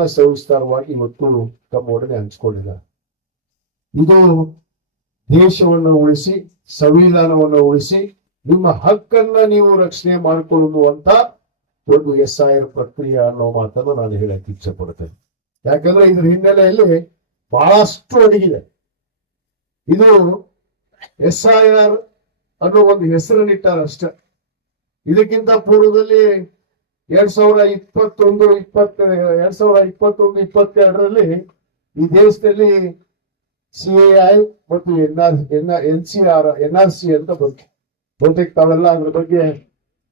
ಅದನ್ನ ಸವಿಸ್ತಾರವಾಗಿ ಇವತ್ತು ತಮ್ಮೊಡನೆ ಹಂಚಿಕೊಂಡಿದ್ದಾರೆ. ಇದು ದೇಶವನ್ನು ಉಳಿಸಿ, ಸಂವಿಧಾನವನ್ನು ಉಳಿಸಿ, ನಿಮ್ಮ ಹಕ್ಕನ್ನ ನೀವು ರಕ್ಷಣೆ ಮಾಡಿಕೊಳ್ಳುವುದು ಅಂತ ಒಂದು SIR ಪ್ರಕ್ರಿಯೆ ಅನ್ನೋ ಮಾತನ್ನು ನಾನು ಹೇಳಕ್ ಇಚ್ಛೆ ಪಡ್ತೇನೆ. ಯಾಕಂದ್ರೆ ಇದ್ರ ಹಿನ್ನೆಲೆಯಲ್ಲಿ ಬಹಳಷ್ಟು ಅಡಗಿದೆ. ಇದು SIR ಅನ್ನೋ ಒಂದು ಹೆಸರನ್ನಿಟ್ಟಾರಷ್ಟೇ. ಇದಕ್ಕಿಂತ ಪೂರ್ವದಲ್ಲಿ 2021-22ರಲ್ಲಿ ಈ ದೇಶದಲ್ಲಿ CAI ಮತ್ತು NRC ಅಂತ ಬಂತು. ಬಹುತೇಕ ತಾವೆಲ್ಲ ಅದ್ರ ಬಗ್ಗೆ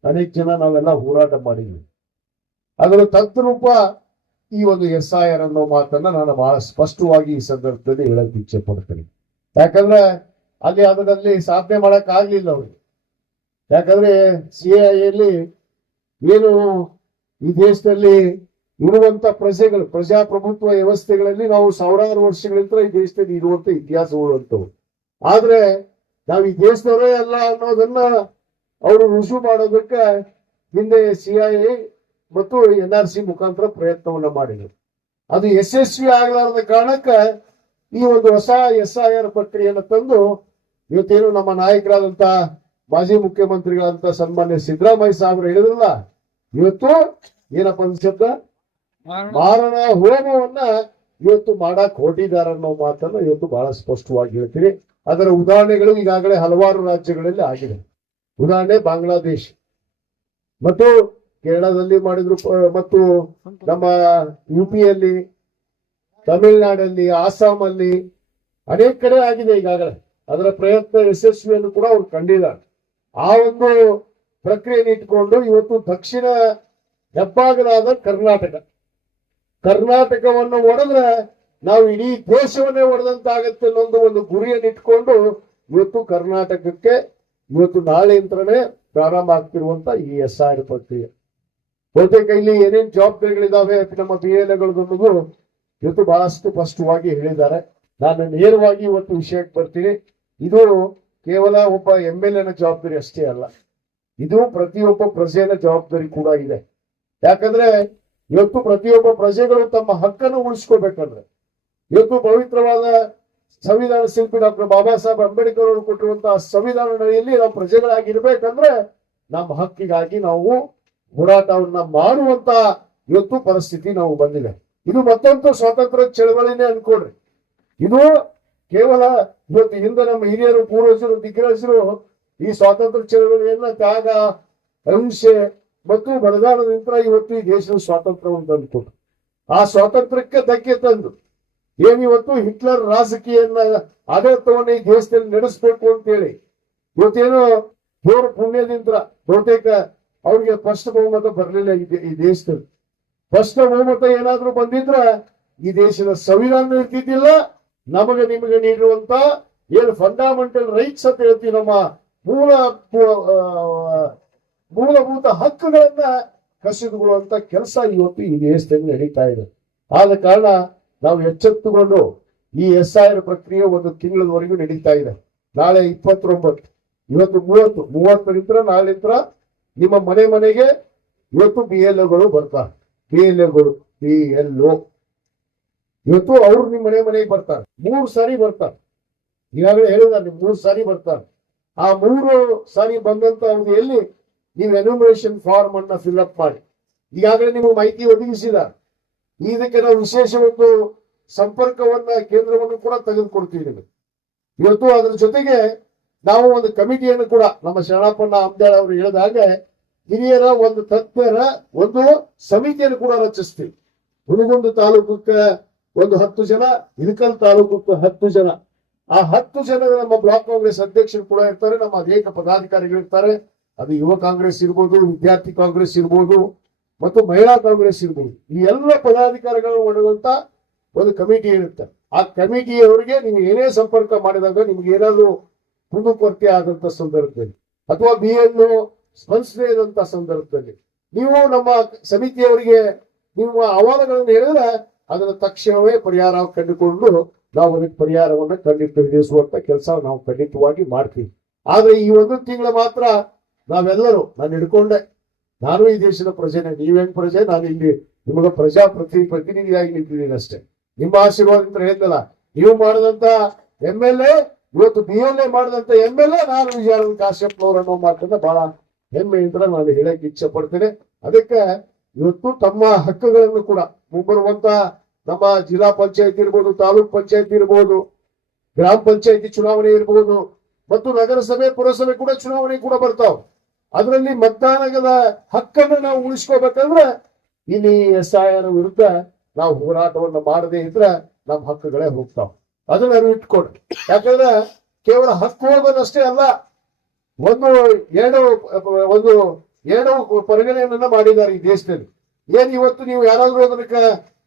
ಅನೇಕ ಜನ ನಾವೆಲ್ಲ ಹೋರಾಟ ಮಾಡಿದ್ವಿ. ಅದರ ತದ್ರೂಪ ಈ ಒಂದು SIR ಅನ್ನೋ ಮಾತನ್ನ ನಾನು ಬಹಳ ಸ್ಪಷ್ಟವಾಗಿ ಈ ಸಂದರ್ಭದಲ್ಲಿ ಹೇಳಕ್ ಇಚ್ಛೆ ಪಡ್ತೇನೆ. ಯಾಕಂದ್ರೆ ಅದರಲ್ಲಿ ಸಾಧನೆ ಮಾಡಕ್ ಆಗ್ಲಿಲ್ಲ ಅವ್ರಿಗೆ. ಯಾಕಂದ್ರೆ CAI ಏನು ಈ ದೇಶದಲ್ಲಿ ಇರುವಂತ ಪ್ರಜೆಗಳು, ಪ್ರಜಾಪ್ರಭುತ್ವ ವ್ಯವಸ್ಥೆಗಳಲ್ಲಿ ನಾವು ಸಾವಿರಾರು ವರ್ಷಗಳಿಂದ ಈ ದೇಶದಲ್ಲಿ ಇರುವಂತ ಇತಿಹಾಸಗಳು ಅಂತವು. ಆದ್ರೆ ನಾವು ಈ ದೇಶದವರೇ ಅಲ್ಲ ಅನ್ನೋದನ್ನ ಅವರು ರುಜು ಮಾಡೋದಕ್ಕೆ ಹಿಂದೆ CIA ಮತ್ತು NRC ಮುಖಾಂತರ ಪ್ರಯತ್ನವನ್ನ ಮಾಡಿದ್ರು. ಅದು ಯಶಸ್ವಿ ಆಗಲಾರದ ಕಾರಣಕ್ಕೆ ಈ ಒಂದು ಹೊಸ SIR ಪ್ರಕ್ರಿಯೆಯನ್ನು ತಂದು ಇವತ್ತೇನು ನಮ್ಮ ನಾಯಕರಾದಂತ ಮಾಜಿ ಮುಖ್ಯಮಂತ್ರಿಗಳಂತ ಸನ್ಮಾನ್ಯ ಸಿದ್ದರಾಮಯ್ಯ ಸಾಹೇಬರು ಹೇಳಿದ್ರಲ್ಲ, ಇವತ್ತು ಏನಪ್ಪ ಶಬ್ದ ಮಾರಣ ಹೋಮವನ್ನ ಇವತ್ತು ಮಾಡಕ್ ಹೊರಟಿದ್ದಾರೆ ಅನ್ನೋ ಮಾತನ್ನ ಇವತ್ತು ಬಹಳ ಸ್ಪಷ್ಟವಾಗಿ ಹೇಳ್ತೀರಿ. ಅದರ ಉದಾಹರಣೆಗಳು ಈಗಾಗಲೇ ಹಲವಾರು ರಾಜ್ಯಗಳಲ್ಲಿ ಆಗಿದೆ. ಉದಾಹರಣೆ ಬಾಂಗ್ಲಾದೇಶ್ ಮತ್ತು ಕೇರಳದಲ್ಲಿ ಮಾಡಿದ್ರು, ಮತ್ತು ನಮ್ಮ UPಯಲ್ಲಿ, ತಮಿಳುನಾಡಲ್ಲಿ, ಆಸಾಮಲ್ಲಿ ಅನೇಕ ಕಡೆ ಆಗಿದೆ ಈಗಾಗಲೇ. ಅದರ ಪ್ರಯತ್ನ ಯಶಸ್ವಿಯನ್ನು ಕೂಡ ಅವ್ರು ಕಂಡಿದ್ದಾರೆ. ಆ ಒಂದು ಪ್ರಕ್ರಿಯೆಯನ್ನು ಇಟ್ಕೊಂಡು ಇವತ್ತು ದಕ್ಷಿಣ ಹೆಬ್ಬಾಗಲಾದ ಕರ್ನಾಟಕವನ್ನು ಒಡೆದ್ರೆ ನಾವು ಇಡೀ ದೇಶವನ್ನೇ ಒಡೆದಂತಾಗತ್ತೆ ಅನ್ನೋ ಒಂದು ಗುರಿಯನ್ನು ಇಟ್ಕೊಂಡು ಇವತ್ತು ಕರ್ನಾಟಕಕ್ಕೆ ಇವತ್ತು ನಾಳೆಯಿಂದನೇ ಪ್ರಾರಂಭ ಆಗ್ತಿರುವಂತ ಈ SIR ಪ್ರಕ್ರಿಯೆ. ಬಹುತೇಕ ಇಲ್ಲಿ ಏನೇನು ಜವಾಬ್ದಾರಿಗಳಿದಾವೆ ನಮ್ಮ BLAಗಳನ್ನೋದು ಇವತ್ತು ಬಹಳಷ್ಟು ಸ್ಪಷ್ಟವಾಗಿ ಹೇಳಿದ್ದಾರೆ. ನಾನು ನೇರವಾಗಿ ಇವತ್ತು ವಿಷಯಕ್ಕೆ ಬರ್ತೀನಿ. ಇದು ಕೇವಲ ಒಬ್ಬ MLAನ ಜವಾಬ್ದಾರಿ ಅಷ್ಟೇ ಅಲ್ಲ, ಇದು ಪ್ರತಿಯೊಬ್ಬ ಪ್ರಜೆಯ ಜವಾಬ್ದಾರಿ ಕೂಡ ಇದೆ. ಯಾಕಂದ್ರೆ ಇವತ್ತು ಪ್ರತಿಯೊಬ್ಬ ಪ್ರಜೆಗಳು ತಮ್ಮ ಹಕ್ಕನ್ನು ಉಳಿಸ್ಕೋಬೇಕಂದ್ರೆ, ಇವತ್ತು ಪವಿತ್ರವಾದ ಸಂವಿಧಾನ ಶಿಲ್ಪಿ ಡಾಕ್ಟರ್ ಬಾಬಾ ಸಾಹೇಬ್ ಅಂಬೇಡ್ಕರ್ ಅವರು ಕೊಟ್ಟಿರುವಂತಹ ಸಂವಿಧಾನದಲ್ಲಿ ನಾವು ಪ್ರಜೆಗಳಾಗಿರ್ಬೇಕಂದ್ರೆ ನಮ್ಮ ಹಕ್ಕಿಗಾಗಿ ನಾವು ಹೋರಾಟವನ್ನ ಮಾಡುವಂತ ಇವತ್ತು ಪರಿಸ್ಥಿತಿ ನಾವು ಬಂದಿದೆ. ಇದು ಮತ್ತೊಂದು ಸ್ವಾತಂತ್ರ್ಯ ಚಳವಳಿನೇ ಅನ್ಕೊಡ್ರಿ. ಇದು ಕೇವಲ ಇವತ್ತು ಹಿಂದೆ ನಮ್ಮ ಹಿರಿಯರು, ಪೂರ್ವಜರು, ದಿಗ್ಗಜರು ಈ ಸ್ವಾತಂತ್ರ್ಯ ಚಳವಳಿಯನ್ನ ತ್ಯಾಗ, ಅಹಿಂಸೆ ಮತ್ತು ಬಲಿದಾನದಿಂದ ಇವತ್ತು ಈ ದೇಶದ ಸ್ವಾತಂತ್ರ್ಯವನ್ನು ತಂದುಕೊಟ್ರು. ಆ ಸ್ವಾತಂತ್ರ್ಯಕ್ಕೆ ಧಕ್ಕೆ ತಂದು ಏನಿವತ್ತು ಹಿಟ್ಲರ್ ರಾಜಕೀಯನ್ನ ಆಡಳಿತವನ್ನ ಈ ದೇಶದಲ್ಲಿ ನಡೆಸಬೇಕು ಅಂತೇಳಿ ಇವತ್ತೇನು ದೇವರ ಪುಣ್ಯದಿಂದ ಬಹುತೇಕ ಅವ್ರಿಗೆ ಸ್ಪಷ್ಟ ಬಹುಮತ ಬರಲಿಲ್ಲ ಈ ದೇಶದಲ್ಲಿ. ಸ್ಪಷ್ಟ ಬಹುಮತ ಏನಾದ್ರೂ ಬಂದಿದ್ರ ಈ ದೇಶದ ಸಂವಿಧಾನ ಇರ್ತಿದ್ದಿಲ್ಲ. ನಮಗೆ ನಿಮಗೆ ನೀಡಿರುವಂತ ಏನು ಫಂಡಮೆಂಟಲ್ ರೈಟ್ಸ್ ಅಂತ ಹೇಳ್ತೀವಿ, ನಮ್ಮ ಮೂಲಭೂತ ಹಕ್ಕುಗಳನ್ನ ಕಸಿದುಕೊಳ್ಳುವಂತ ಕೆಲಸ ಇವತ್ತು ಈ ದೇಶದಲ್ಲಿ ನಡೀತಾ ಇದೆ. ಆದ ಕಾರಣ ನಾವು ಎಚ್ಚೆತ್ತುಕೊಂಡು ಈ SIR ಪ್ರಕ್ರಿಯೆ ಒಂದು ತಿಂಗಳವರೆಗೂ ನಡೀತಾ ಇದೆ. ನಾಳೆ 29, ಇವತ್ತು 30ರಿಂದ ನಾಳಿಂದ ನಿಮ್ಮ ಮನೆಗೆ ಇವತ್ತು BLOಗಳು ಬರ್ತಾರೆ. BLO ಇವತ್ತು ಅವ್ರು ನಿಮ್ಮ ಮನೆಗೆ ಬರ್ತಾರೆ. 3 ಸಾರಿ ಬರ್ತಾರೆ. ಈಗಾಗಲೇ ಹೇಳಿದ 3 ಸಾರಿ ಬರ್ತಾರೆ. ಆ 3 ಸಾರಿ ಬಂದಂತ ಅವಧಿಯಲ್ಲಿ ನೀವು ಎನ್ಯುಮರೇಷನ್ ಫಾರ್ಮ್ ಅನ್ನ ಫಿಲ್ಅಪ್ ಮಾಡಿ ಈಗಾಗಲೇ ನಿಮಗೆ ಮಾಹಿತಿ ಒದಗಿಸಿದ್ದಾರೆ. ಇದಕ್ಕೆ ನಾವು ವಿಶೇಷ ಒಂದು ಸಂಪರ್ಕವನ್ನ ಕೇಂದ್ರವನ್ನು ಕೂಡ ತೆಗೆದುಕೊಡ್ತೀವಿ ನಿಮಗೆ. ಇವತ್ತು ಅದರ ಜೊತೆಗೆ ನಾವು ಒಂದು ಕಮಿಟಿಯನ್ನು ಕೂಡ ನಮ್ಮ ಶರಣಪ್ಪಣ್ಣ ಅಂಬ್ಯಾಳ್ ಅವರು ಹೇಳಿದ ಹಾಗೆ ಹಿರಿಯರ ಒಂದು ತಜ್ಞರ ಒಂದು ಸಮಿತಿಯನ್ನು ಕೂಡ ರಚಿಸ್ತೀವಿ. ಹುನಗುಂದ ತಾಲೂಕಕ್ಕೆ ಒಂದು 10 ಜನ, ಇಳಕಲ್ ತಾಲೂಕಕ್ಕೆ 10 ಜನ. ಆ 10 ಜನ ನಮ್ಮ ಬ್ಲಾಕ್ ಕಾಂಗ್ರೆಸ್ ಅಧ್ಯಕ್ಷರು ಕೂಡ ಇರ್ತಾರೆ. ನಮ್ಮ ಅನೇಕ ಪದಾಧಿಕಾರಿಗಳು ಇರ್ತಾರೆ. ಅದು ಯುವ ಕಾಂಗ್ರೆಸ್ ಇರ್ಬೋದು, ವಿದ್ಯಾರ್ಥಿ ಕಾಂಗ್ರೆಸ್ ಇರ್ಬೋದು, ಮತ್ತು ಮಹಿಳಾ ಕಾಂಗ್ರೆಸ್ ಇರ್ಬೋದು. ಈ ಎಲ್ಲ ಪದಾಧಿಕಾರಿಗಳು ಒಳಗೊಂಡ ಒಂದು ಕಮಿಟಿ ಇರುತ್ತೆ. ಆ ಕಮಿಟಿಯವರಿಗೆ ನೀವು ಏನೇ ಸಂಪರ್ಕ ಮಾಡಿದಾಗ ನಿಮ್ಗೆ ಏನಾದ್ರು ಕುಂದುಕೊರತೆ ಆದಂತ ಸಂದರ್ಭದಲ್ಲಿ ಅಥವಾ BLO ಸ್ಪಂದಿಸದೇ ಇದ್ದಂತ ಸಂದರ್ಭದಲ್ಲಿ ನೀವು ನಮ್ಮ ಸಮಿತಿಯವರಿಗೆ ನಿಮ್ಮ ಅಹವಾಲುಗಳನ್ನು ಹೇಳಿದ್ರೆ ಅದರ ತಕ್ಷಣವೇ ಪರಿಹಾರ ಕಂಡುಕೊಂಡು ನಾವು ಅದಕ್ಕೆ ಪರಿಹಾರವನ್ನು ಕಂಡುಹಿಡಿಸುವಂತ ಕೆಲಸ ನಾವು ಖಂಡಿತವಾಗಿ ಮಾಡ್ತೀವಿ. ಆದ್ರೆ ಈ 1 ತಿಂಗಳ ಮಾತ್ರ ನಾವೆಲ್ಲರೂ, ನಾನು ಹಿಡ್ಕೊಂಡೆ, ನಾನು ಈ ದೇಶದ ಪ್ರಜೆನೇ, ನೀವೇನ್ ಪ್ರಜೆ, ನಾನು ಇಲ್ಲಿ ನಿಮಗೆ ಪ್ರತಿನಿಧಿಯಾಗಿ ನಿಂತಿದ್ದೀನಿ ಅಷ್ಟೇ. ನಿಮ್ಮ ಆಶೀರ್ವಾದ ಹೇಳಿದ್ದಲ್ಲ, ನೀವು ಮಾಡಿದಂತ MLA, ಇವತ್ತು BLA ಮಾಡಿದಂತ MLA ನಾನು ವಿಜಯಾನಂದ ಕಾಶ್ಯಪ್ನವರನ್ನೋ ಮಾತನ್ನ ಬಹಳ ಹೆಮ್ಮೆಯಿಂದ ನಾನು ಹೇಳಕ್ ಇಚ್ಛೆ ಪಡ್ತೇನೆ. ಅದಕ್ಕೆ ಇವತ್ತು ತಮ್ಮ ಹಕ್ಕುಗಳನ್ನು ಕೂಡ ಮುಂಬರುವಂತ ನಮ್ಮ ಜಿಲ್ಲಾ ಪಂಚಾಯತ್ ಇರ್ಬೋದು, ತಾಲೂಕ್ ಪಂಚಾಯತ್ ಇರ್ಬೋದು, ಗ್ರಾಮ ಪಂಚಾಯತಿ ಚುನಾವಣೆ ಇರ್ಬೋದು, ಮತ್ತು ನಗರಸಭೆ ಪುರಸಭೆ ಕೂಡ ಚುನಾವಣೆ ಕೂಡ ಬರ್ತಾವ. ಅದರಲ್ಲಿ ಮತದಾನದ ಹಕ್ಕನ್ನು ನಾವು ಉಳಿಸ್ಕೋಬೇಕಂದ್ರೆ ಇಲ್ಲಿ SIR ವಿರುದ್ಧ ನಾವು ಹೋರಾಟವನ್ನು ಮಾಡದೇ ಇದ್ರೆ ನಮ್ಮ ಹಕ್ಕುಗಳೇ ಹೋಗ್ತಾವ. ಅದನ್ನ ನಾವು ಇಟ್ಕೊಡ್ರಿ. ಯಾಕಂದ್ರೆ ಕೇವಲ ಹಕ್ಕು ಹೋಗೋದಷ್ಟೇ ಅಲ್ಲ, ಎರಡು ಪರಿಗಣನೆಯನ್ನ ಮಾಡಿದ್ದಾರೆ ಈ ದೇಶದಲ್ಲಿ. ಏನ್ ಇವತ್ತು ನೀವು ಯಾರಾದ್ರೂ ಅದಕ್ಕೆ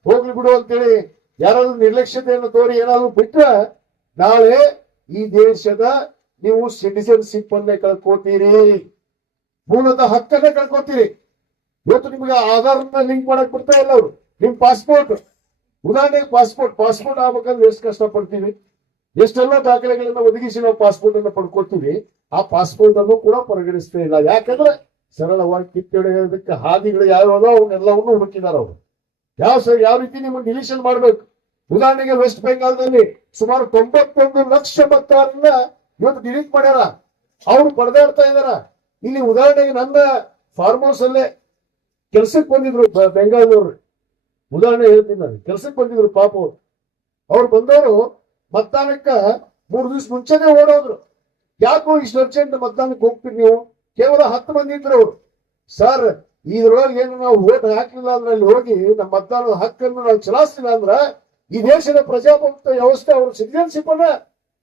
ಹೋಗ್ಲಿ ಬಿಡು ಅಂತೇಳಿ ಯಾರಾದ್ರೂ ನಿರ್ಲಕ್ಷ್ಯತೆಯನ್ನು ತೋರಿ ಏನಾದ್ರು ಬಿಟ್ರೆ ನಾಳೆ ಈ ದೇಶದ ನೀವು ಸಿಟಿಜನ್ಶಿಪ್ ಅನ್ನೇ ಕಳ್ಕೋತೀರಿ, ಮೂಲತಃ ಹಕ್ಕನ್ನ ಕಳ್ಕೋತೀರಿ. ಇವತ್ತು ನಿಮ್ಗೆ ಆಧಾರ್ನ ಲಿಂಕ್ ಮಾಡಕ್ ಬಿಡ್ತಾ ಇಲ್ಲ ಅವರು. ನಿಮ್ ಪಾಸ್ಪೋರ್ಟ್, ಉದಾಹರಣೆಗೆ ಪಾಸ್ಪೋರ್ಟ್ ಆಗ್ಬೇಕಂದ್ರೆ ಎಷ್ಟು ಕಷ್ಟಪಡ್ತೀವಿ, ಎಷ್ಟೆಲ್ಲ ದಾಖಲೆಗಳನ್ನ ಒದಗಿಸಿ ನಾವು ಪಾಸ್ಪೋರ್ಟ್ ಅನ್ನು ಪಡ್ಕೊಳ್ತೀವಿ. ಆ ಪಾಸ್ಪೋರ್ಟ್ ಅನ್ನು ಕೂಡ ಪರಿಗಣಿಸ್ತಾ ಇಲ್ಲ. ಯಾಕಂದ್ರೆ ಸರಳವಾಗಿ ಕಿತ್ತೊಡೆಯೋದಕ್ಕೆ ಹಾದಿಗಳು ಯಾವ್ಯಾವ ಅವನ್ನೆಲ್ಲವನ್ನು ಹುಡುಕಿದಾರ ಅವರು. ಯಾವ ರೀತಿ ನಿಮ್ಮನ್ನು ಡಿಲಿಷನ್ ಮಾಡ್ಬೇಕು. ಉದಾಹರಣೆಗೆ ವೆಸ್ಟ್ ಬೆಂಗಾಲ್ದಲ್ಲಿ ಸುಮಾರು 91 ಲಕ್ಷ ಮತದಾರರನ್ನ ಇವತ್ತು ಡಿಲೀಟ್ ಮಾಡ್ಯಾರ, ಅವ್ರು ಪಡೆದಾಡ್ತಾ ಇದಾರ. ಇಲ್ಲಿ ಉದಾಹರಣೆಗೆ ನನ್ನ ಫಾರ್ಮ್ ಹೌಸ್ ಅಲ್ಲೇ ಕೆಲ್ಸಕ್ಕೆ ಬಂದಿದ್ರು ಬೆಂಗಾಲೂರು, ಉದಾಹರಣೆ ಹೇಳ್ತೀನಿ ನಾನು. ಕೆಲ್ಸಕ್ಕೆ ಬಂದಿದ್ರು ಪಾಪ ಅವ್ರು ಬಂದವರು ಮತದಾನಕ್ಕ 3 ದಿವಸ ಮುಂಚೆನೆ ಓಡೋದ್ರು. ಯಾಕೋ ಇಷ್ಟು ಅರ್ಜೆಂಟ್ ಮತದಾನಕ್ಕೆ ಹೋಗ್ತೀರಿ ನೀವು? ಕೇವಲ 10 ಮಂದಿ ಇದ್ರು ಅವರು. ಸರ್, ಇದ್ರೊಳಗೆ ಏನು ನಾವು ಓಟ್ ಹಾಕ್ಲಿಲ್ಲ ಅಂದ್ರೆ ಅಲ್ಲಿ ಹೋಗಿ ನಮ್ಮ ಮತದಾನದ ಹಕ್ಕನ್ನು ನಾವು ಚಲಾಯಿಸಲಿಲ್ಲ ಅಂದ್ರ ಈ ದೇಶದ ಪ್ರಜಾಪ್ರಭುತ್ವ ವ್ಯವಸ್ಥೆ ಅವರು ಸಿಟಿಜನ್ಶಿಪ್ ಅನ್ನ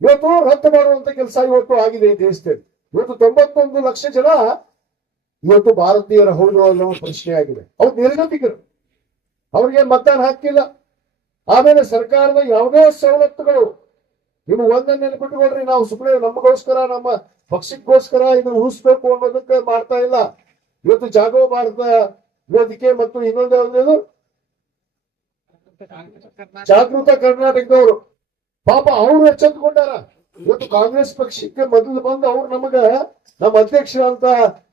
ಇವತ್ತು ರದ್ದು ಮಾಡುವಂತ ಕೆಲಸ ಇವತ್ತು ಆಗಿದೆ ಈ ದೇಶದಲ್ಲಿ. ಇವತ್ತು 91 ಲಕ್ಷ ಜನ ಇವತ್ತು ಭಾರತೀಯರ ಹೌದು ಅನ್ನೋ ಪ್ರಶ್ನೆ ಆಗಿದೆ. ಅವ್ರು ನಿರ್ಗತಿಕರು, ಅವ್ರಿಗೆ ಮತದಾನ ಹಾಕಿಲ್ಲ. ಆಮೇಲೆ ಸರ್ಕಾರದ ಯಾವುದೇ ಸವಲತ್ತುಗಳು, ನೀವು ಒಂದನ್ನು ನೆನಪಿಟ್ಟುಕೊಳ್ರಿ, ನಾವು ಸುಮ್ಮನೆ ನಮಗೋಸ್ಕರ ನಮ್ಮ ಪಕ್ಷಕ್ಕೋಸ್ಕರ ಇದನ್ನು ಉಳಿಸ್ಬೇಕು ಅನ್ನೋದಕ್ಕೆ ಮಾಡ್ತಾ ಇಲ್ಲ. ಇವತ್ತು ಜಾಗೋ ಭಾರತ ವೇದಿಕೆ ಮತ್ತು ಇನ್ನೊಂದು ಜಾಗೃತ ಕರ್ನಾಟಕದವರು ಪಾಪ ಅವರು ಎಚ್ಚೆತ್ತುಕೊಂಡಾರ. ಇವತ್ತು ಕಾಂಗ್ರೆಸ್ ಪಕ್ಷಕ್ಕೆ ಮೊದಲು ಬಂದು ಅವ್ರು ನಮ್ಮ ಅಧ್ಯಕ್ಷರಂತ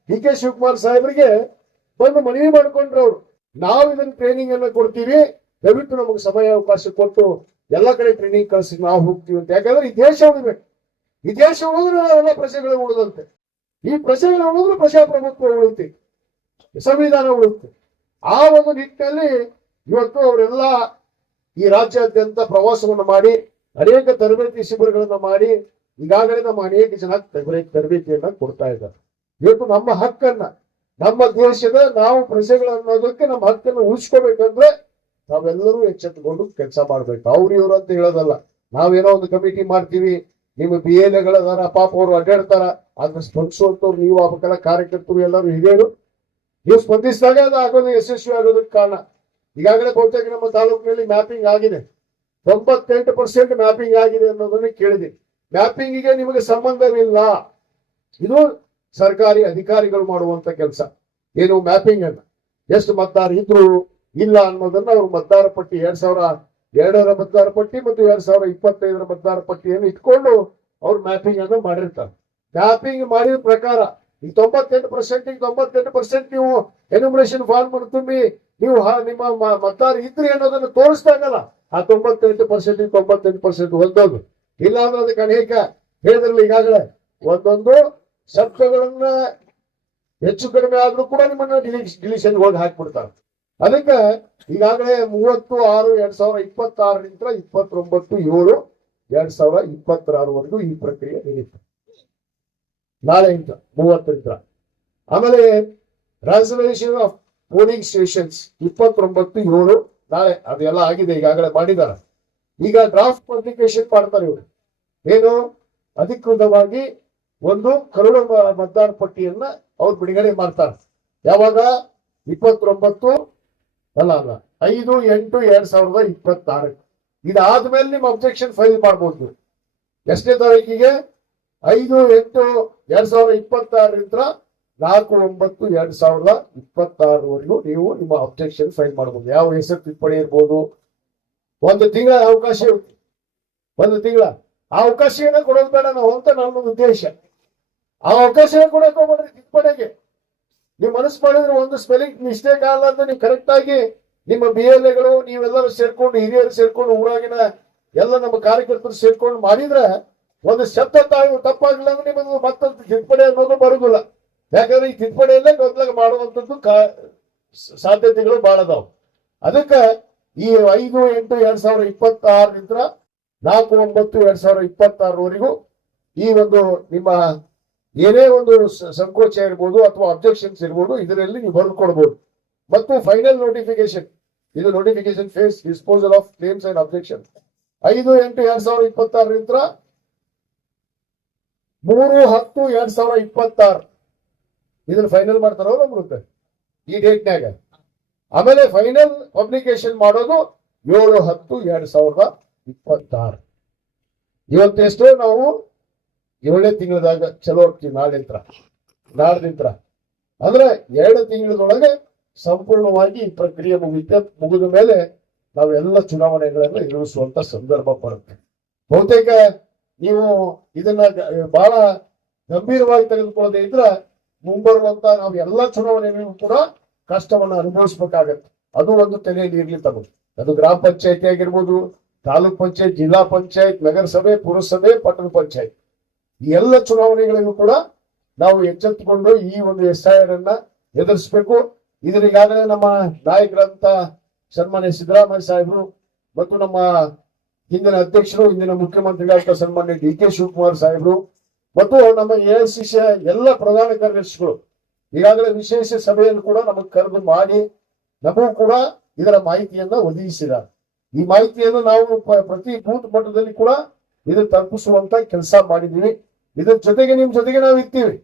DK ಶಿವಕುಮಾರ್ ಸಾಹೇಬರಿಗೆ ಬಂದು ಮನವಿ ಮಾಡ್ಕೊಂಡ್ರು. ಅವ್ರು ನಾವು ಇದನ್ನ ಟ್ರೈನಿಂಗ್ ಅನ್ನ ಕೊಡ್ತೀವಿ, ದಯವಿಟ್ಟು ನಮಗೆ ಸಮಯ ಅವಕಾಶ ಕೊಟ್ಟು ಎಲ್ಲ ಕಡೆ ಟ್ರೈನಿಂಗ್ ಕಳಿಸಿ ನಾವು ಹೋಗ್ತೀವಿ ಅಂತ. ಯಾಕಂದ್ರೆ ಈ ದೇಶ ಉಳಿಬೇಕು. ಈ ದೇಶ ಉಳಿದ್ರೆ ಎಲ್ಲ ಪ್ರಜೆಗಳು ಉಳಿದಂತೆ. ಈ ಪ್ರಜೆಗಳು ಉಳಿದ್ರೆ ಪ್ರಜಾಪ್ರಭುತ್ವ ಉಳಿಯುತ್ತೆ, ಸಂವಿಧಾನ ಉಳಿಯುತ್ತೆ. ಆ ಒಂದು ನಿಟ್ಟಿನಲ್ಲಿ ಇವತ್ತು ಅವರೆಲ್ಲ ಈ ರಾಜ್ಯಾದ್ಯಂತ ಪ್ರವಾಸವನ್ನು ಮಾಡಿ ಅನೇಕ ತರಬೇತಿ ಶಿಬಿರಗಳನ್ನ ಮಾಡಿ ಈಗಾಗಲೇ ನಮ್ಮ ಅನೇಕ ಜನ ತರಬೇತಿಯನ್ನ ಕೊಡ್ತಾ ಇದ್ದಾರೆ. ಇವತ್ತು ನಮ್ಮ ಹಕ್ಕನ್ನ, ನಮ್ಮ ದೇಶದ ನಾವು ಪ್ರಜೆಗಳು ಅನ್ನೋದಕ್ಕೆ ನಮ್ಮ ಹಕ್ಕನ್ನು ಉಳಿಸ್ಕೋಬೇಕಂದ್ರೆ ನಾವೆಲ್ಲರೂ ಎಚ್ಚೆತ್ತುಕೊಂಡು ಕೆಲಸ ಮಾಡ್ಬೇಕು. ಅವ್ರು ಇವ್ರು ಅಂತ ಹೇಳೋದಲ್ಲ. ನಾವೇನೋ ಒಂದು ಕಮಿಟಿ ಮಾಡ್ತೀವಿ, ನಿಮ್ಮ BLAಗಳದಾರ ಪಾಪ ಅವರು ಅಡ್ಡಾಡ್ತಾರ, ಅದ್ರ ಸ್ಪಂದಿಸುವಂತವ್ರು ನೀವು ಆಗ್ಬೇಕಲ್ಲ, ಕಾರ್ಯಕರ್ತರು ಎಲ್ಲರೂ ಹಿರಿಯರು. ನೀವು ಸ್ಪಂದಿಸಿದಾಗ ಅದು ಆಗೋದು ಯಶಸ್ವಿ ಆಗೋದಕ್ಕೆ ಕಾರಣ. ಈಗಾಗಲೇ ಬಹುತೇಕ ನಮ್ಮ ತಾಲೂಕಿನಲ್ಲಿ ಮ್ಯಾಪಿಂಗ್ ಆಗಿದೆ, 98% ಮ್ಯಾಪಿಂಗ್ ಆಗಿದೆ ಅನ್ನೋದನ್ನ ಕೇಳಿದೆ. ಮ್ಯಾಪಿಂಗಿಗೆ ನಿಮಗೆ ಸಂಬಂಧವಿಲ್ಲ, ಇದು ಸರ್ಕಾರಿ ಅಧಿಕಾರಿಗಳು ಮಾಡುವಂತ ಕೆಲಸ. ಏನು ಮ್ಯಾಪಿಂಗ್ ಅನ್ನ, ಎಷ್ಟು ಮತದಾರ ಇದ್ರು ಇಲ್ಲ ಅನ್ನೋದನ್ನ ಅವ್ರು ಮತದಾರ ಪಟ್ಟಿ 2002ರ ಮತದಾರ ಪಟ್ಟಿ ಮತ್ತು 2025ರ ಮತದಾರ ಪಟ್ಟಿಯನ್ನು ಇಟ್ಕೊಂಡು ಅವ್ರು ಮ್ಯಾಪಿಂಗ್ ಅನ್ನು ಮಾಡಿರ್ತಾರೆ. ಮ್ಯಾಪಿಂಗ್ ಮಾಡಿದ ಪ್ರಕಾರ ಈ 98% ನೀವು ಎನ್ಯುಮರೇಷನ್ ಫಾರ್ಮ್ ಅನ್ನು ತುಂಬಿ ನೀವು ನಿಮ್ಮ ಮತದಾರ ಇದ್ರಿ ಅನ್ನೋದನ್ನು ತೋರಿಸ್ದಾಗಲ್ಲ ಆ 98% ಒಂದೊಂದು. ಇಲ್ಲ ಅಂದ್ರೆ ಅದಕ್ಕೆ ಅನೇಕ ಹೇಳಿದ್ರಲ್ಲ ಈಗಾಗಲೇ, ಒಂದೊಂದು ಶಬ್ದಗಳನ್ನ ಹೆಚ್ಚು ಕಡಿಮೆ ಆದ್ರೂ ಕೂಡ ನಿಮ್ಮನ್ನ ಡಿಲಿಷನ್ ಹೋಗಿ ಹಾಕ್ಬಿಡ್ತಾರೆ. ಅದಕ್ಕೆ ಈಗಾಗಲೇ 30/6/2026 29/7/2026 ಈ ಪ್ರಕ್ರಿಯೆ ನಡೀತು. ನಾಳೆಯಿಂದ 30ರಿಂದ. ಆಮೇಲೆ ರಿಸರ್ವೇಶನ್ ಆಫ್ ಪೋಲಿಂಗ್ ಸ್ಟೇಷನ್ಸ್ 29/7 ನಾಳೆ ಅದೆಲ್ಲ ಆಗಿದೆ, ಈಗಾಗಲೇ ಮಾಡಿದ್ದಾರೆ. ಈಗ ಡ್ರಾಫ್ಟ್ ಪಬ್ಲಿಕೇಶನ್ ಮಾಡ್ತಾರೆ ಇವರು. ಏನು ಅಧಿಕೃತವಾಗಿ ಒಂದು ಕರಡು ಮತದಾರ ಪಟ್ಟಿಯನ್ನ ಅವ್ರು ಬಿಡುಗಡೆ ಮಾಡ್ತಾರೆ. ಯಾವಾಗ 5/8/2026 ಇದಾದ್ಮೇಲೆ ನಿಮ್ಮ ಅಬ್ಜೆಕ್ಷನ್ ಫೈಲ್ ಮಾಡ್ಬೋದು. ಎಷ್ಟನೇ ತಾರೀಕಿಗೆ? 5/8/2026 4/9/2026 ನೀವು ನಿಮ್ಮ ಅಬ್ಜೆಕ್ಷನ್ ಫೈಲ್ ಮಾಡಬಹುದು. ಯಾವ ಹೆಸರು ತಿದ್ದುಪಡಿ ಇರ್ಬೋದು. 1 ತಿಂಗಳ ಅವಕಾಶ ಇರುತ್ತೆ. 1 ತಿಂಗಳ ಆ ಅವಕಾಶನ ಕೊಡೋದು ಬೇಡ ನಾವು ಅಂತ ನನ್ನ ಉದ್ದೇಶ. ಆ ಅವಕಾಶ ಕೊಡಕ್ ಹೋಗ್ಬೇಡ್ರಿ. ತಿದ್ದುಪಡಿಗೆ ನೀವು ಮನಸ್ಸು ಮಾಡಿದ್ರೆ ಒಂದು ಸ್ಪೆಲ್ಲಿಂಗ್ ಮಿಸ್ಟೇಕ್ ಆಗಲ್ಲ ಅಂತ ನೀವು ಕರೆಕ್ಟ್ ಆಗಿ ನಿಮ್ಮ BLAಗಳು ನೀವೆಲ್ಲರೂ ಸೇರ್ಕೊಂಡು ಹಿರಿಯರು ಸೇರ್ಕೊಂಡು ಊರಾಗಿನ ಎಲ್ಲ ನಮ್ಮ ಕಾರ್ಯಕರ್ತರು ಸೇರ್ಕೊಂಡು ಮಾಡಿದ್ರೆ ಒಂದು ಶಬ್ದ ತಾವು ತಪ್ಪಾಗಿಲ್ಲ ಅಂದ್ರೆ ನಿಮ್ಮದು ಮತ್ತೊಂದು ತಿದ್ದುಪಡಿ ಅನ್ನೋದು ಬರುದಿಲ್ಲ. ಯಾಕಂದ್ರೆ ಈ ತಿದ್ದುಪಡಿಯಲ್ಲೇ ಗೊಂದಲ ಮಾಡುವಂತದ್ದು ಸಾಧ್ಯತೆಗಳು ಬಹಳ ಅದಾವ. ಅದಕ್ಕೆ ಈ 5/8/2026 4/9/2026 ಈ ಒಂದು ನಿಮ್ಮ ಏನೇ ಒಂದು ಸಂಕೋಚ ಇರ್ಬೋದು ಅಥವಾ ಅಬ್ಜೆಕ್ಷನ್ಸ್ ಇರ್ಬೋದು, ಇದರಲ್ಲಿ ನೀವು ಬರ್ಕೊಡ್ಬೋದು. ಮತ್ತು ಫೈನಲ್ ನೋಟಿಫಿಕೇಶನ್, ಇದು notification phase disposal of claims and objection 5/8/2026 3/10/2026 ಇದನ್ನ ಫೈನಲ್ ಮಾಡ್ತಾರಲ್ಲ ಬರುತ್ತೆ ಈ ಡೇಟ್ನಾಗ. ಆಮೇಲೆ ಫೈನಲ್ ಪಬ್ಲಿಕೇಶನ್ ಮಾಡೋದು 7/10/2026. ಇವತ್ತು ಎಷ್ಟೋ ನಾವು 7ನೇ ತಿಂಗಳದಾಗ ಚಲೋ ಹೋಗ್ತೀವಿ. ನಾಡ್ದಿಂತ್ರ ಅಂದ್ರೆ 2 ತಿಂಗಳದೊಳಗೆ ಸಂಪೂರ್ಣವಾಗಿ ಈ ಪ್ರಕ್ರಿಯೆ ಮುಗಿದ ಮೇಲೆ ನಾವೆಲ್ಲ ಚುನಾವಣೆಗಳನ್ನು ಎದುರಿಸುವಂತ ಸಂದರ್ಭ ಬರುತ್ತೆ. ಬಹುತೇಕ ನೀವು ಇದನ್ನ ಬಹಳ ಗಂಭೀರವಾಗಿ ತೆಗೆದುಕೊಳ್ಳದೆ ಇದ್ರೆ ಮುಂಬರುವಂತ ನಾವು ಎಲ್ಲ ಚುನಾವಣೆಗಳಿಗೂ ಕೂಡ ಕಷ್ಟವನ್ನು ಅನುಭವಿಸ್ಬೇಕಾಗತ್ತೆ. ಅದು ಒಂದು ತಲೆಯಲ್ಲಿ ಇರ್ಲಿ ತಗೊಂಡು, ಅದು ಗ್ರಾಮ ಪಂಚಾಯತಿ ಆಗಿರ್ಬೋದು, ತಾಲೂಕ್ ಪಂಚಾಯತ್, ಜಿಲ್ಲಾ ಪಂಚಾಯತ್, ನಗರಸಭೆ, ಪುರಸಭೆ, ಪಟ್ಟಣ ಪಂಚಾಯತ್, ಈ ಎಲ್ಲ ಚುನಾವಣೆಗಳಿಗೂ ಕೂಡ ನಾವು ಎಚ್ಚೆತ್ತುಕೊಂಡು ಈ ಒಂದು SIR ಅನ್ನ ಎದುರಿಸಬೇಕು. ಇದರಿಗಾಗಲೇ ನಮ್ಮ ನಾಯಕರಂತ ಸನ್ಮಾನ್ಯ ಸಿದ್ದರಾಮಯ್ಯ ಸಾಹೇಬರು ಮತ್ತು ನಮ್ಮ ಹಿಂದಿನ ಅಧ್ಯಕ್ಷರು, ಹಿಂದಿನ ಮುಖ್ಯಮಂತ್ರಿಗಳಾದ ಸನ್ಮಾನ್ಯ DK ಶಿವಕುಮಾರ್ ಸಾಹೇಬರು ಮತ್ತು ನಮ್ಮ AICC ಎಲ್ಲ ಪ್ರಧಾನ ಕಾರ್ಯದರ್ಶಿಗಳು ಈಗಾಗಲೇ ವಿಶೇಷ ಸಭೆಯನ್ನು ಕೂಡ ನಮಗೆ ಕರೆದು ಮಾಡಿ ನಮಗೂ ಕೂಡ ಇದರ ಮಾಹಿತಿಯನ್ನ ಒದಗಿಸಿದ್ದಾರೆ. ಈ ಮಾಹಿತಿಯನ್ನು ನಾವು ಪ್ರತಿ ಬೂತ್ ಮಟ್ಟದಲ್ಲಿ ಕೂಡ ಇದನ್ನು ತಲುಪಿಸುವಂತ ಕೆಲಸ ಮಾಡಿದೀವಿ. ಇದ್ರ ಜೊತೆಗೆ ನಿಮ್ ಜೊತೆಗೆ ನಾವು ಇರ್ತೀವಿ.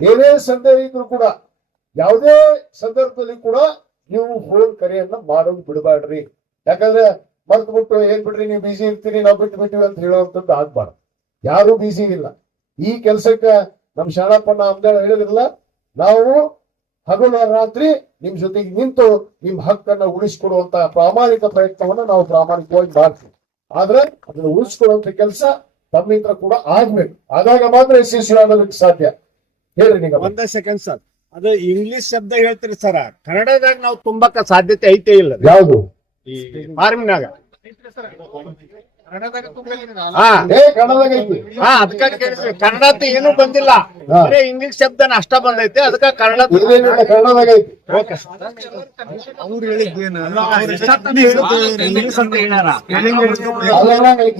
ಏನೇ ಸಂದೇಹ ಇದ್ರು ಕೂಡ ಯಾವುದೇ ಸಂದರ್ಭದಲ್ಲಿ ಕೂಡ ನೀವು ಫೋನ್ ಕರೆಯನ್ನ ಮಾಡೋದು ಬಿಡಬೇಡ್ರಿ. ಯಾಕಂದ್ರೆ ಮರ್ತು ಬಿಟ್ಟು ಏನ್ ಬಿಡ್ರಿ ನೀವು ಬಿಸಿ ಇರ್ತೀರಿ, ನಾವು ಬಿಟ್ಟು ಬಿಟ್ಟಿವಿ ಅಂತ ಹೇಳುವಂತದ್ದು ಆಗ್ಬಾರ್ದು. ಯಾರು ಬಿಸಿ ಇಲ್ಲ. ಈ ಕೆಲಸಕ್ಕೆ ನಮ್ ಶಾಣಪ್ಪನ ಅಮ್ದಾಳ ಹೇಳಿದ್ರಲ್ಲ, ನಾವು ಹಗಲು ರಾತ್ರಿ ನಿಮ್ ಜೊತೆಗೆ ನಿಂತು ನಿಮ್ ಹಕ್ಕನ್ನ ಉಳಿಸ್ಕೊಡುವಂತ ಪ್ರಾಮಾಣಿಕ ಪ್ರಯತ್ನವನ್ನ ನಾವು ಪ್ರಾಮಾಣಿಕವಾಗಿ ಮಾಡ್ತೀವಿ. ಆದ್ರೆ ಅದನ್ನ ಉಳಿಸ್ಕೊಡುವಂತ ಕೆಲಸ ತಮ್ಮಿಂದ ಕೂಡ ಆಗ್ಬೇಕು. ಆದಾಗ ಮಾತ್ರ ಯಶಸ್ವಿ ಆಗೋದಕ್ಕೆ ಸಾಧ್ಯ. ಹೇಳ್ರಿ ನೀವು. ಒಂದೇ ಸೆಕೆಂಡ್ ಸರ್, ಅದು ಇಂಗ್ಲಿಷ್ ಶಬ್ದ ಹೇಳ್ತೀರಿ ಸರ್, ಕನ್ನಡದಾಗ ನಾವು ತುಂಬಾಕ ಸಾಧ್ಯತೆ ಐತೆ ಇಲ್ಲ. ಯಾವುದು ಈ ಫಾರ್ಮಿನಾಗ ಕನ್ನಡದಾಗ ಐತಿ. ಅದಕ್ಕಾಗಿ ಕೇಳಿದ್ವಿ. ಕನ್ನಡ ಏನು ಬಂದಿಲ್ಲ, ಬರೀ ಇಂಗ್ಲಿಷ್ ಶಬ್ದನ ಅಷ್ಟ ಬಂದೈತೆ. ಅದಕ್ಕ ಕನ್ನಡ ಕನ್ನಡದಾಗ ಐತಿ. ಅವ್ರು ಹೇಳಿದ್ದೇನು ಇಂಗ್ಲಿಷ್ ಅಂತ ಹೇಳ್ಯಾರ.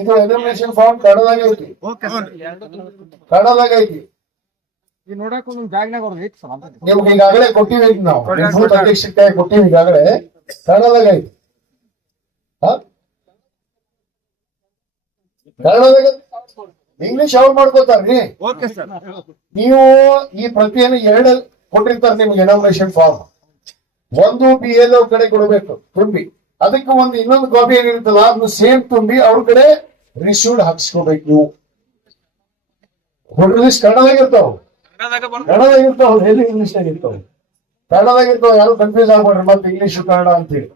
ಇದು ಎಲಿಮಿನೇಷನ್ ಫಾರ್ಮ್ ಕನ್ನಡದಾಗ ಐತಿ. ಕನ್ನಡದಾಗ ಐತಿ. ನೋಡಕ್ ಒಂದ್ ಜಾಗನಾಗ ನಿಮ್ಗೆ ಈಗಾಗಲೇ ಕೊಟ್ಟಿವಿ. ನಾವು ಅಧ್ಯಕ್ಷಕ್ಕಾಗಿ ಕೊಟ್ಟಿವಿ ಈಗಾಗಲೇ. ಕನ್ನಡದಾಗ ಐತಿ. ಕನ್ನಡದಾಗ ಇಂಗ್ಲಿಷ್ ಅವ್ರು ಮಾಡ್ಕೋತಾರ್ರಿ. ನೀವು ಈ ಪ್ರತಿಯನ್ನು 2 ಕೊಟ್ಟಿರ್ತಾರೆ ನಿಮ್ಗೆ ಎನಾಮಿನೇಷನ್ ಫಾರ್ಮ್. ಒಂದು BLO ಕಡೆ ಕೊಡಬೇಕು ತುಂಬಿ, ಅದಕ್ಕೆ ಒಂದು ಇನ್ನೊಂದು ಕಾಪಿ ಏನಿರುತ್ತಲ್ಲ ಅದನ್ನ ಸೇಮ್ ತುಂಬಿ ಅವ್ರ ಕಡೆ ರಿಸೀವ್ಡ್ ಹಾಕ್ಸ್ಕೋಬೇಕು. ನೀವು ಇಂಗ್ಲಿಷ್ ಕನ್ನಡದಾಗಿರ್ತಾವ, ಕನ್ನಡದಾಗಿರ್ತಾವ, ಎಲ್ಲಿ ಇಂಗ್ಲಿಷ್ ಆಗಿರ್ತಾವ, ಕನ್ನಡದಾಗಿರ್ತಾವ. ಯಾರು ಕನ್ಫ್ಯೂಸ್ ಆಗ್ಬೇಡ್ರಿ ಮತ್ತೆ ಇಂಗ್ಲಿಷ್ ಕನ್ನಡ ಅಂತೇಳಿ.